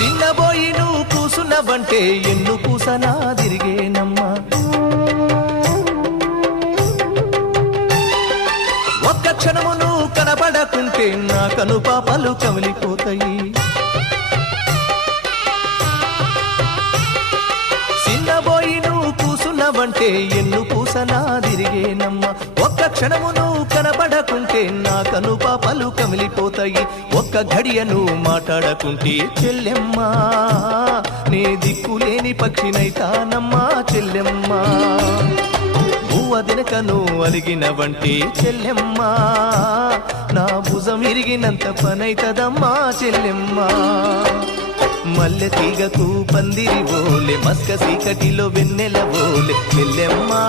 చిన్నబోయి నువ్వు కూసునవంటే ఎన్ను కూసనా తిరిగేనమ్మా. ఒక్క క్షణము నువ్వు కనపడకుంటే నా కను పాపలు కమిలిపోతాయి. చిన్నబోయి నువ్వు కూసునవంటే ఎన్ను పూసనా తిరిగేనమ్మా. ఒక్క క్షణమును కనబడకుంటే నా కను పాపలు కమిలిపోతాయి. ఒక్క ఘడియను మాట్లాడకుంటే చెల్లెమ్మా నే దిక్కులేని పక్షినైతానమ్మా చెల్లెమ్మా. నువ్వు అలిగిన వంటి చెల్లెమ్మా నా భుజం ఇరిగినంత పనైతదమ్మా చెల్లెమ్మా. మల్లె తీగకు పందిరి ఓలే మస్క సీకటిలో వెన్నెల ఓలే చెల్లెమ్మా.